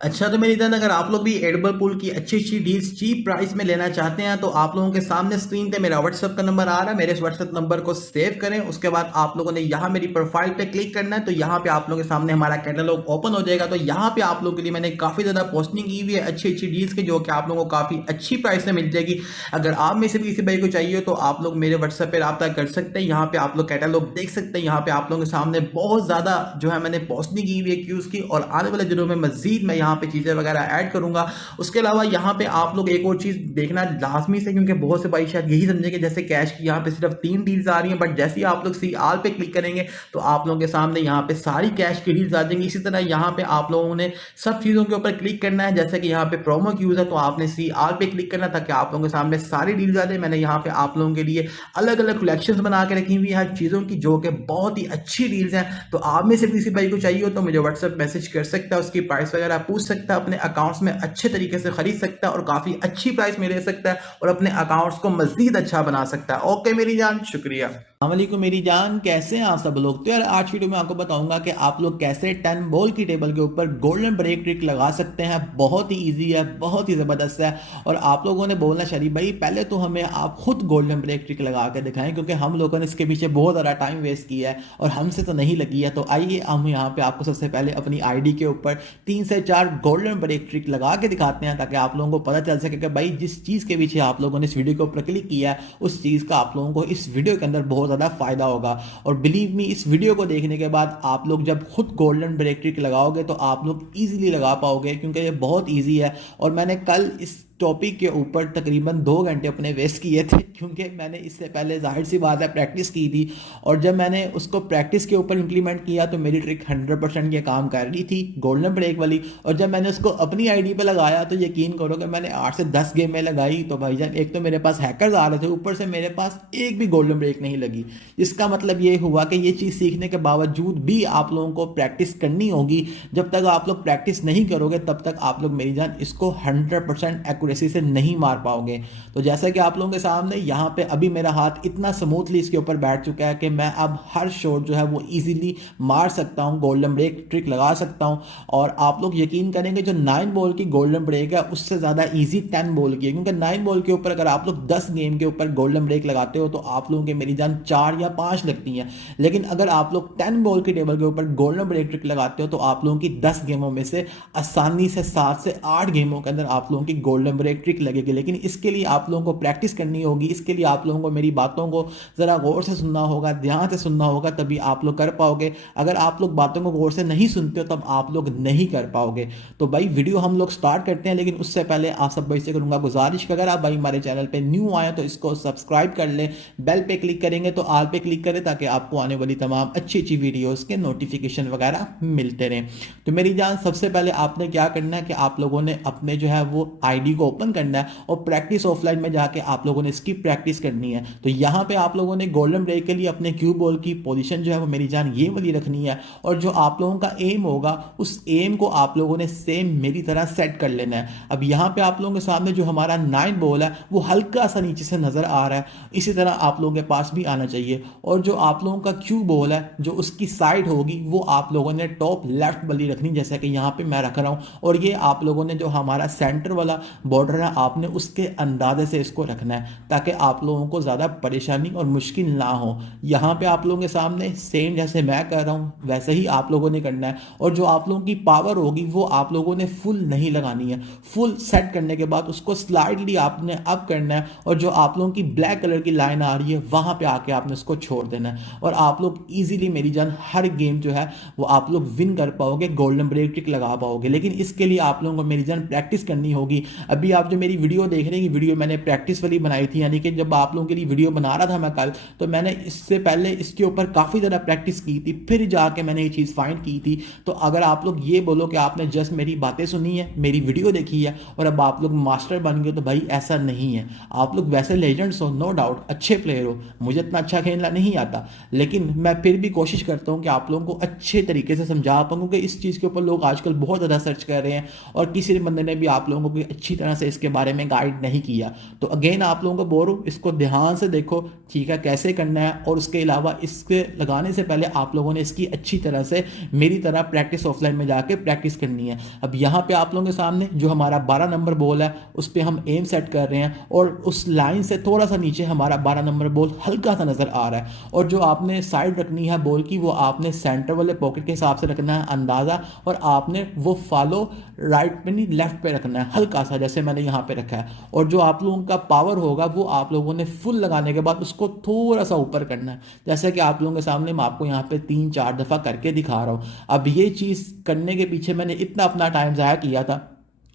अच्छा, तो मेरी जान अगर आप लोग भी एडिबल पूल की अच्छी-अच्छी डील्स चीप प्राइस में लेना चाहते हैं, तो आप लोगों के सामने स्क्रीन पे मेरा व्हाट्सएप का नंबर आ रहा है। मेरे इस व्हाट्सएप नंबर को सेव करें। उसके बाद आप लोगों ने यहाँ मेरी प्रोफाइल पे क्लिक करना है, तो यहाँ पे आप लोगों के सामने हमारा कैटलॉग ओपन हो जाएगा। तो यहाँ पे आप लोगों के लिए मैंने काफ़ी ज़्यादा पोस्टिंग की हुई है अच्छी-अच्छी डील्स की, जो कि आप लोगों को काफ़ी अच्छी प्राइस में मिल जाएगी। अगर आप में से भी किसी भाई को चाहिए, तो आप लोग मेरे व्हाट्सएप पे राब्ता कर सकते हैं। यहाँ पे आप लोग कैटलॉग देख सकते हैं। यहाँ पे आप लोगों के सामने बहुत ज़्यादा जो है मैंने पोस्टिंग की हुई है क्यूज़ की, और आने वाले दिनों में मज़ीद मैं यहाँ पे चीज़ें वगैरह ऐड करूंगा। उसके अलावा यहाँ पे आप लोग एक और चीज़ देखना लाजमी से, क्योंकि बहुत से भाई शायद यही समझेंगे जैसे कैश की यहाँ पे सिर्फ 3 डील्स आ रही हैं, बट जैसे ही आप लोग सी आल पे क्लिक करेंगे तो आप लोगों के सामने यहाँ पे सारी कैश की डील्स आ जाएंगी। इसी तरह यहाँ पे आप लोगों ने सब चीज़ों के ऊपर क्लिक करना है। जैसे कि यहाँ पे प्रोमो यूज है, तो आपने सी आल पे क्लिक करना ताकि आप लोगों के सामने सारी डील्स आ जाए। मैंने यहाँ पे आप लोगों के लिए अलग अलग कलेक्शन बना के रखी हुई है चीज़ों की, जो कि बहुत ही अच्छी डील्स हैं। तो आप में से किसी भाई को चाहिए हो तो मुझे व्हाट्सएप मैसेज कर सकता है, उसकी प्राइस वगैरह पूछ सकता है, अपने अकाउंट्स में अच्छे तरीके से खरीद सकता है और काफ़ी अच्छी प्राइस में ले सकता है और अपने अकाउंट्स को मज़ीद अच्छा बना सकता है। ओके मेरी जान, शुक्रिया। वालेकुम मेरी जान, कैसे हैं आप सब लोग। तो यार आज वीडियो में आपको बताऊंगा कि आप लोग कैसे 10 बॉल की टेबल के ऊपर गोल्डन ब्रेक ट्रिक लगा सकते हैं। बहुत ही इजी है, बहुत ही ज़बरदस्त है। और आप लोगों ने बोलना शरीफ भाई पहले तो हमें आप खुद गोल्डन ब्रेक ट्रिक लगा के दिखाएं, क्योंकि हम लोगों ने इसके पीछे बहुत ज़्यादा टाइम वेस्ट किया है और हमसे तो नहीं लगी है। तो आइए हम यहाँ पे आपको सबसे पहले अपनी आईडी के ऊपर 3 से 4 गोल्डन ब्रेक ट्रिक लगा के दिखाते हैं, ताकि आप लोगों को पता चल सके कि भाई जिस चीज़ के पीछे आप लोगों ने इस वीडियो के ऊपर क्लिक किया है उस चीज़ का आप लोगों को इस वीडियो के अंदर बहुत ज़्यादा फायदा होगा। और बिलीव मी, इस वीडियो को देखने के बाद आप लोग जब खुद गोल्डन ब्रेक ट्रिक लगाओगे तो आप लोग इजीली लगा पाओगे, क्योंकि ये बहुत इजी है। और मैंने कल इस टॉपिक के ऊपर तकरीबन 2 घंटे अपने वेस्ट किए थे, क्योंकि मैंने इससे पहले जाहिर सी बात है प्रैक्टिस की थी। और जब मैंने उसको प्रैक्टिस के ऊपर इंप्लीमेंट किया तो मेरी ट्रिक 100% ये काम कर रही थी, गोल्डन ब्रेक वाली। और जब मैंने उसको अपनी आईडी पे लगाया तो यकीन करो कि मैंने 8 से 10 गेम में लगाई तो भाईजान एक तो मेरे पास हैकर्स आ रहे थे, ऊपर से मेरे पास एक भी गोल्डन ब्रेक नहीं लगी। इसका मतलब ये हुआ कि ये चीज़ सीखने के बावजूद भी आप लोगों को प्रैक्टिस करनी होगी। जब तक आप लोग प्रैक्टिस नहीं करोगे तब तक आप लोग मेरी जान इसको 100% एक्यूरेसी से नहीं मार पाओगे। तो जैसा कि आप लोगों के सामने यहाँ पे अभी मेरा हाथ इतना स्मूथली इसके ऊपर बैठ चुका है कि मैं अब हर शॉट जो है वो इजीली मार सकता हूँ, गोल्डन ब्रेक ट्रिक लगा सकता हूँ। और आप लोग यकीन करेंगे जो 9 बॉल की गोल्डन ब्रेक है उससे ज़्यादा ईजी 10 बॉल की है, क्योंकि 9 बॉल के ऊपर अगर आप लोग 10 गेम के ऊपर गोल्डन ब्रेक लगाते हो तो आप लोगों के मेरी जान 4 या 5 लगती हैं। लेकिन अगर आप लोग 10 बॉल की टेबल के ऊपर गोल्डन ब्रेक ट्रिक लगाते हो तो आप लोगों की 10 गेमों में से आसानी से 7 से 8 गेमों के अंदर आप लोगों की गोल्डन ब्रेक ट्रिक लगेगी। लेकिन इसके लिए आप लोगों को प्रैक्टिस करनी होगी, इसके लिए आप लोगों को मेरी बातों को ज़रा गौर से सुनना होगा, ध्यान से सुनना होगा, तभी आप लोग कर पाओगे। अगर आप लोग बातों को गौर से नहीं सुनते हो तब आप लोग नहीं कर पाओगे। तो भाई वीडियो हम लोग स्टार्ट करते हैं, लेकिन उससे पहले आप सब भाई से करूंगा गुजारिश कि अगर आप भाई हमारे चैनल पे न्यू आए तो इसको सब्सक्राइब कर लें, बेल पे क्लिक करेंगे तो आल पे क्लिक करें ताकि आपको आने वाली तमाम अच्छी अच्छी वीडियोस के नोटिफिकेशन वगैरह मिलते रहें। तो मेरी जान सबसे पहले आपने क्या करना है कि आप लोगों ने अपने जो है वो आईडी को ओपन करना है और प्रैक्टिस ऑफलाइन में जाके आप लोगों ने इसकी प्रैक्टिस करनी है। तो यहाँ पे आप लोगों ने गोल्डन ब्रेक के लिए अपने क्यू बॉल की पोजीशन जो है वो मेरी जान ये वाली रखनी है, और जो आप लोगों का एम होगा उस एम को आप लोगों ने सेम मेरी तरह सेट कर लेना है। अब यहाँ पे आप लोगों के सामने जो हमारा 9 बॉल है वो हल्का सा नीचे से नजर आ रहा है, इसी तरह आप लोगों के पास भी आना चाहिए। और जो आप लोगों का क्यू बॉल है जो उसकी साइड होगी वो आप लोगों ने टॉप लेफ्ट वाली रखनी, जैसा कि यहाँ पे मैं रख रहा हूँ। और ये आप लोगों ने जो हमारा सेंटर वाला बॉर्डर है आपने उसके अंदाजे से इसको रखना है, ताकि आप लोगों को ज़्यादा परेशानी और मुश्किल ना हो। यहाँ पे आप लोगों के सामने सेम जैसे मैं कर रहा हूँ वैसे ही आप लोगों ने करना है। और जो आप लोगों की पावर होगी वो आप लोगों ने फुल नहीं लगानी है, फुल सेट करने के बाद उसको स्लाइडली आपने अप करना है। और जो आप लोगों की ब्लैक कलर की लाइन आ रही है वहाँ पे आके आपने उसको छोड़ देना है, और आप लोग ईजिली मेरी जान हर गेम जो है वो आप लोग विन कर पाओगे, गोल्डन ब्रेक ट्रिक लगा पाओगे। लेकिन इसके लिए आप लोगों को मेरी जान प्रैक्टिस करनी होगी। अभी आप जो मेरी वीडियो देख रहे हैं, वीडियो मैंने प्रैक्टिस वाली बनाई थी, यानी कि जब आप लोगों के लिए वीडियो बना रहा था मैं कल, तो मैंने इससे पहले इसके ऊपर काफ़ी ज़्यादा प्रैक्टिस की थी, फिर जाके मैंने ये चीज़ फाइंड की थी। तो अगर आप लोग ये बोलो कि आपने जस्ट मेरी बातें सुनी है, मेरी वीडियो देखी है और अब आप लोग मास्टर बन गए, तो भाई ऐसा नहीं है। आप लोग वैसे लेजेंड्स हो, नो डाउट अच्छे प्लेयर हो, मुझे इतना अच्छा खेलना नहीं आता, लेकिन मैं फिर भी कोशिश करता हूँ कि आप लोगों को अच्छे तरीके से समझा पाऊँ, क्योंकि इस चीज़ के ऊपर लोग आजकल बहुत ज़्यादा सर्च कर रहे हैं और किसी बंदे ने भी आप लोगों को अच्छी तरह से इसके बारे में गाइड नहीं किया। तो अगेन आप लोगों को बोल रहा हूँ, इसको ध्यान से देखो, ठीक है, कैसे करना है। और उसके अलावा इसके लगाने से पहले आप लोगों ने इसकी अच्छी तरह से मेरी तरह प्रैक्टिस ऑफलाइन में जाके प्रैक्टिस करनी है। अब यहाँ पे आप लोगों के सामने जो हमारा 12 नंबर बॉल है उस पर हम एम सेट कर रहे हैं और उस लाइन से थोड़ा सा नीचे हमारा 12 नंबर बॉल हल्का सा नजर आ रहा है। और जो आपने साइड रखनी है बॉल की वो आपने सेंटर वाले पॉकेट के हिसाब से रखना है अंदाज़ा, और आपने वो फॉलो राइट पे नहीं लेफ्ट पे रखना है हल्का सा, जैसे मैंने यहाँ पे रखा है। और जो आप लोगों का पावर होगा वो आप लोगों ने फुल लगाने के बाद उसको थोड़ा सा ऊपर करना है, जैसे कि आप लोगों के सामने मैं आपको यहाँ पे 3-4 दफ़ा करके दिखा रहा हूँ। अब ये चीज़ करने के पीछे मैंने इतना अपना टाइम ज़ाया किया था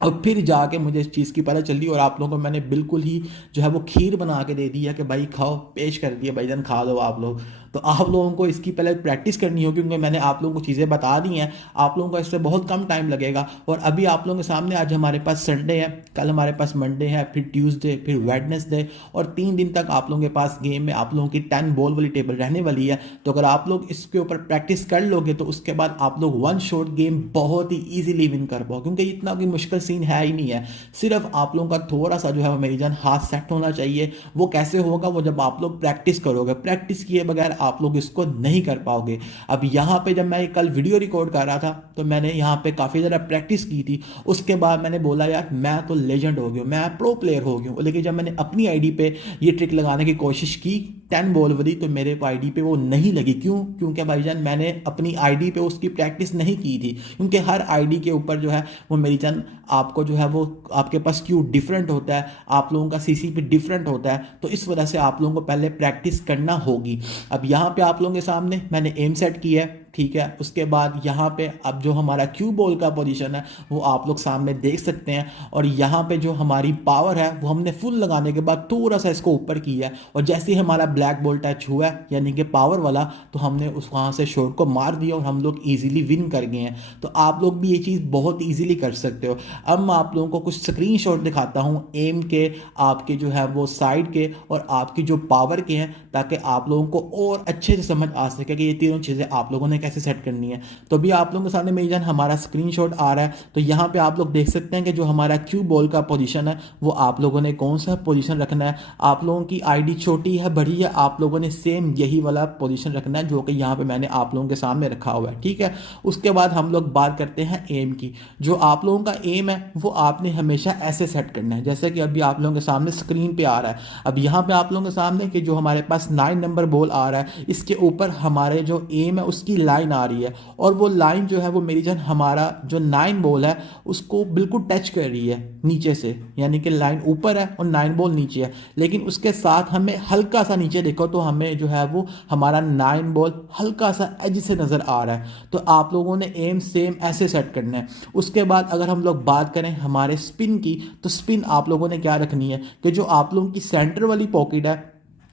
और फिर जाके मुझे इस चीज़ की पता चली, और आप लोगों को मैंने बिल्कुल ही जो है वो खीर बना के दे दिया कि भाई खाओ, पेश कर दिया भाईजान, खा लो आप लोग। तो आप लोगों को इसकी पहले प्रैक्टिस करनी होगी, क्योंकि मैंने आप लोगों को चीज़ें बता दी हैं, आप लोगों को इससे बहुत कम टाइम लगेगा। और अभी आप लोगों के सामने आज हमारे पास संडे है, कल हमारे पास मंडे है, फिर ट्यूसडे, फिर वेडनेसडे, और 3 दिन तक आप लोगों के पास गेम में आप लोगों की 10 बॉल वाली टेबल रहने वाली है। तो अगर आप लोग इसके ऊपर प्रैक्टिस कर लोगे तो उसके बाद आप लोग वन शॉट गेम बहुत ही ईजिली विन कर पाओ, क्योंकि इतना कोई मुश्किल सीन है ही नहीं है। सिर्फ आप लोगों का थोड़ा सा जो है वो मेरी जान हाथ सेट होना चाहिए। वो कैसे होगा? वो जब आप लोग प्रैक्टिस करोगे, प्रैक्टिस किए बगैर आप लोग इसको नहीं कर पाओगे। अब यहाँ पे जब मैं कल वीडियो रिकॉर्ड कर रहा था तो मैंने यहाँ पे काफ़ी ज़्यादा प्रैक्टिस की थी। उसके बाद मैंने बोला यार मैं तो लेजेंड हो गया हूँ, मैं प्रो प्लेयर हो गया हूँ। लेकिन जब मैंने अपनी आईडी पे ये ट्रिक लगाने की कोशिश की 10 बॉल वाली, तो मेरे आईडी पे वो नहीं लगी। क्यों? क्योंकि भाईजान मैंने अपनी आईडी पे उसकी प्रैक्टिस नहीं की थी, क्योंकि हर आईडी के ऊपर जो है वो मेरी जान आपको जो है वो आपके पास क्यू डिफरेंट होता है, आप लोगों का सीसीपी डिफरेंट होता है, तो इस वजह से आप लोगों को पहले प्रैक्टिस करना होगी। अब यहाँ पे आप लोगों के सामने मैंने एम सेट किया है, ठीक है। उसके बाद यहाँ पे अब जो हमारा क्यू बॉल का पोजीशन है वो आप लोग सामने देख सकते हैं, और यहाँ पे जो हमारी पावर है वो हमने फुल लगाने के बाद थोड़ा सा इसको ऊपर किया है, और जैसे ही हमारा ब्लैक बॉल टच हुआ है यानी कि पावर वाला, तो हमने उस वहाँ से शॉट को मार दिया और हम लोग ईजिली विन कर गए हैं। तो आप लोग भी ये चीज़ बहुत ईजिली कर सकते हो। अब मैं आप लोगों को कुछ स्क्रीन शॉट दिखाता हूँ एम के, आपके जो है वो साइड के और आपकी जो पावर के हैं, ताकि आप लोगों को और अच्छे से समझ आ सके कि ये तीनों चीज़ें आप लोगों ने कैसे सेट करनी है। तो अभी आप लोगों के सामने मेरी जान हमारा स्क्रीनशॉट आ रहा है। तो यहाँ पे आप लोग देख सकते हैं कि जो हमारा क्यू बॉल का पोजीशन है वो आप लोगों ने कौन सा पोजीशन रखना है। आप लोगों की आईडी छोटी है बड़ी है, आप लोगों ने सेम यही वाला पोजीशन रखना है जो कि यहाँ पे मैंने आप लोगों के सामने रखा हुआ है, ठीक है। उसके बाद हम लोग बात करते हैं एम की। जो आप लोगों का एम है वो आपने हमेशा ऐसे सेट करना है जैसे कि अभी आप लोगों के सामने स्क्रीन पे आ रहा है। अब यहाँ पे आप लोगों के सामने कि जो हमारे पास 9 नंबर बॉल आ रहा है, इसके ऊपर हमारे जो एम है उसकी लाइन आ रही है, और वो लाइन जो है वो मेरी जान हमारा जो 9 बॉल है उसको बिल्कुल टच कर रही है नीचे से, यानी कि लाइन ऊपर है और 9 बॉल नीचे है। लेकिन उसके साथ हमें हल्का सा नीचे देखो तो हमें जो है वो हमारा 9 बॉल हल्का सा एज से नज़र आ रहा है। तो आप लोगों ने एम सेम ऐसे सेट करना है। उसके बाद अगर हम लोग बात करें हमारे स्पिन की, तो स्पिन आप लोगों ने क्या रखनी है कि जो आप लोगों की सेंटर वाली पॉकेट है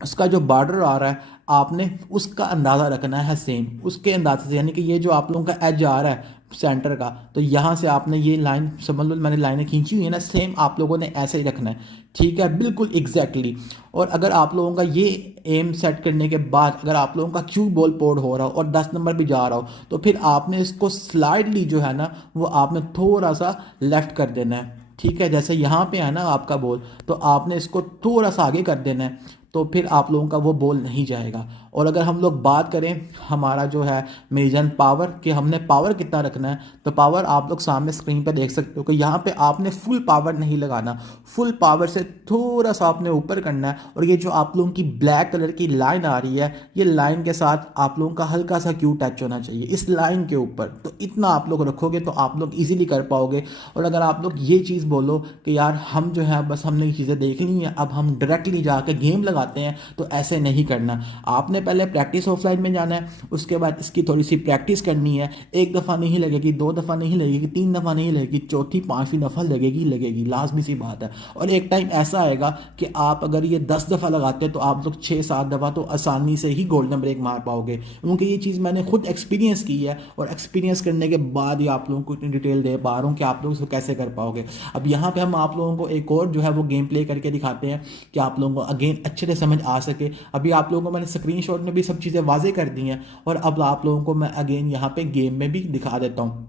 उसका जो बॉर्डर आ रहा है आपने उसका अंदाज़ा रखना है सेम उसके अंदाजे से, यानी कि ये जो आप लोगों का एज आ रहा है सेंटर का, तो यहाँ से आपने ये लाइन समझ लो, मैंने लाइनें खींची हुई है ना, सेम आप लोगों ने ऐसे ही रखना है, ठीक है, बिल्कुल एग्जैक्टली। और अगर आप लोगों का ये एम सेट करने के बाद अगर आप लोगों का क्यू बॉल पोर्ड हो रहा हो और 10 नंबर भी जा रहा हो, तो फिर आपने इसको स्लाइडली जो है ना वो आपने थोड़ा सा लेफ्ट कर देना है, ठीक है। जैसे यहाँ पे है ना आपका बॉल, तो आपने इसको थोड़ा सा आगे कर देना है, तो फिर आप लोगों का वो बॉल नहीं जाएगा। और अगर हम लोग बात करें हमारा जो है मेजन पावर कि हमने पावर कितना रखना है, तो पावर आप लोग सामने स्क्रीन पे देख सकते हो कि यहाँ पे आपने फुल पावर नहीं लगाना, फुल पावर से थोड़ा सा आपने ऊपर करना है। और ये जो आप लोगों की ब्लैक कलर की लाइन आ रही है, ये लाइन के साथ आप लोगों का हल्का सा क्यू टच होना चाहिए इस लाइन के ऊपर। तो इतना आप लोग रखोगे तो आप लोग ईजिली कर पाओगे। और अगर आप लोग ये चीज़ बोलो कि यार हम जो है बस हमने ये चीज़ें देख ली हैं, अब हम डायरेक्टली जाकर गेम लगाते हैं, तो ऐसे नहीं करना। आपने पहले प्रैक्टिस ऑफलाइन में जाना है, उसके बाद इसकी थोड़ी सी प्रैक्टिस करनी है। एक दफ़ा नहीं लगेगी, 2 दफ़ा नहीं लगेगी, 3 दफ़ा नहीं लगेगी, चौथी 5वीं दफ़ा लगेगी, लाजमी सी बात है। और एक टाइम ऐसा आएगा कि आप अगर ये 10 दफ़ा लगाते हैं तो आप लोग 6-7 दफ़ा तो आसानी से ही गोल्डन ब्रेक मार पाओगे, क्योंकि ये चीज़ मैंने खुद एक्सपीरियंस की है। और एक्सपीरियंस करने के बाद ही आप लोगों को इतनी डिटेल दे पा रहा हूँ कि आप लोग इसको कैसे कर पाओगे। अब यहाँ पे हम आप लोगों को एक और जो है वो गेम प्ले करके दिखाते हैं कि आप लोगों को अगेन अच्छे से समझ आ सके। अभी आप लोगों को मैंने स्क्रीनशॉट में भी सब चीज़ें वाजे कर दी हैं, और अब आप लोगों को मैं अगेन यहाँ पे गेम में भी दिखा देता हूँ।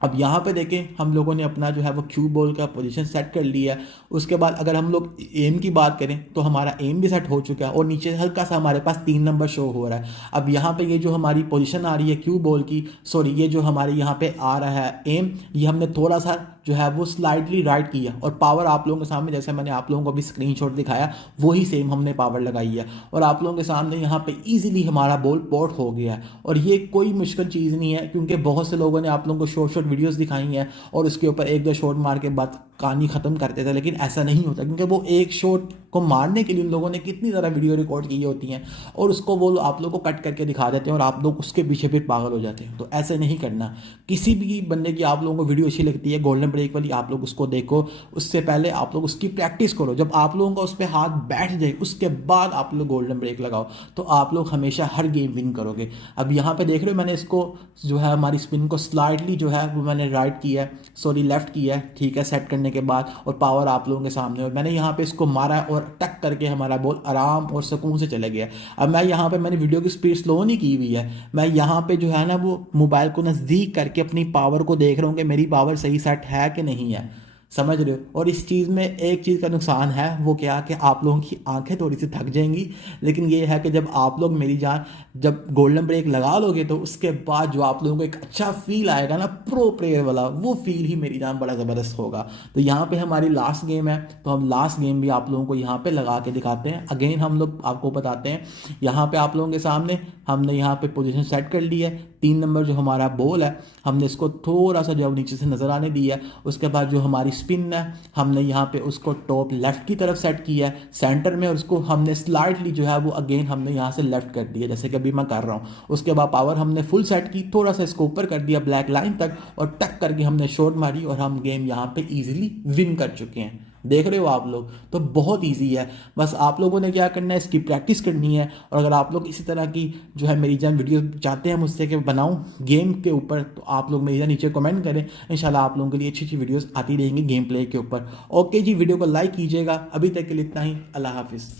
अब यहाँ पे देखें हम लोगों ने अपना जो है वो क्यू बॉल का पोजीशन सेट कर लिया है। उसके बाद अगर हम लोग एम की बात करें तो हमारा एम भी सेट हो चुका है और नीचे हल्का सा हमारे पास 3 नंबर शो हो रहा है। अब यहाँ पे ये जो हमारी पोजीशन आ रही है क्यू बॉल की, सॉरी ये जो हमारे यहाँ पे आ रहा है एम, ये हमने थोड़ा सा जो है वो स्लाइडली राइट किया और पावर आप लोगों के सामने जैसे मैंने आप लोगों को अभी स्क्रीनशॉट दिखाया वही सेम हमने पावर लगाई है और आप लोगों के सामने यहाँ पे इजीली हमारा बॉल पोर्ट हो गया है। और ये कोई मुश्किल चीज़ नहीं है क्योंकि बहुत से लोगों ने आप लोगों को शॉर्ट शॉर्ट वीडियोस दिखाई हैं और उसके ऊपर एक दो शॉट मार के बाद कहानी ख़त्म करते थे, लेकिन ऐसा नहीं होता क्योंकि वो एक शॉट को मारने के लिए उन लोगों ने कितनी ज़्यादा वीडियो रिकॉर्ड की होती हैं और उसको वो आप लोग को कट करके दिखा देते हैं और आप लोग उसके पीछे भी पागल हो जाते हैं। तो ऐसे नहीं करना। किसी भी बंदे की आप लोगों को वीडियो अच्छी लगती है गोल्डन ब्रेक वाली, आप लोग उसको देखो, उससे पहले आप लोग उसकी प्रैक्टिस करो। जब आप लोगों का उस पर हाथ बैठ जाए उसके बाद आप लोग गोल्डन ब्रेक लगाओ तो आप लोग हमेशा हर गेम विन करोगे। अब यहाँ पे देख रहे हो मैंने इसको जो है हमारी स्पिन को स्लाइडली जो है वो मैंने राइट किया है, सॉरी लेफ्ट किया है, ठीक है, सेट करने के बाद और पावर आप लोगों के सामने और मैंने यहाँ पे इसको मारा और टक करके हमारा बॉल आराम और सुकून से चले गया। अब मैं यहाँ पे मैंने वीडियो की स्पीड स्लो नहीं की हुई है, मैं यहाँ पे जो है ना वो मोबाइल को नज़दीक करके अपनी पावर को देख रहा हूँ कि मेरी पावर सही सेट है कि नहीं है, समझ रहे हो। और इस चीज़ में एक चीज़ का नुकसान है, वो क्या कि आप लोगों की आंखें थोड़ी सी थक जाएंगी, लेकिन ये है कि जब आप लोग मेरी जान जब गोल्डन ब्रेक लगा लोगे तो उसके बाद जो आप लोगों को एक अच्छा फील आएगा ना प्रो प्लेयर वाला, वो फील ही मेरी जान बड़ा ज़बरदस्त होगा। तो यहाँ पे हमारी लास्ट गेम है तो हम लास्ट गेम भी आप लोगों को यहाँ पे लगा के दिखाते हैं। अगेन हम लोग आपको बताते हैं, यहाँ पे आप लोगों के सामने हमने यहाँ पे पोजीशन सेट कर ली है। 3 नंबर जो हमारा बॉल है हमने इसको थोड़ा सा जो नीचे से नज़र आने दिया है। उसके बाद जो हमारी स्पिन है हमने यहाँ पे उसको टॉप लेफ्ट की तरफ सेट किया है सेंटर में और उसको हमने स्लाइडली जो है वो अगेन हमने यहाँ से लेफ्ट कर दिया जैसे कि अभी मैं कर रहा हूँ। उसके बाद पावर हमने फुल सेट की, थोड़ा सा इसको ऊपर कर दिया ब्लैक लाइन तक और टक करके हमने शॉट मारी और हम गेम यहाँ पे इजीली विन कर चुके हैं। देख रहे हो आप लोग, तो बहुत इजी है। बस आप लोगों ने क्या करना है, इसकी प्रैक्टिस करनी है। और अगर आप लोग इसी तरह की जो है मेरी जान वीडियो चाहते हैं मुझसे कि बनाऊं गेम के ऊपर तो आप लोग मेरी जान नीचे कमेंट करें, इंशाल्लाह आप लोगों के लिए अच्छी अच्छी वीडियोस आती रहेंगी गेम प्ले के ऊपर। ओके जी, वीडियो को लाइक कीजिएगा। अभी तक के लिए इतना ही, अल्लाह हाफिज़।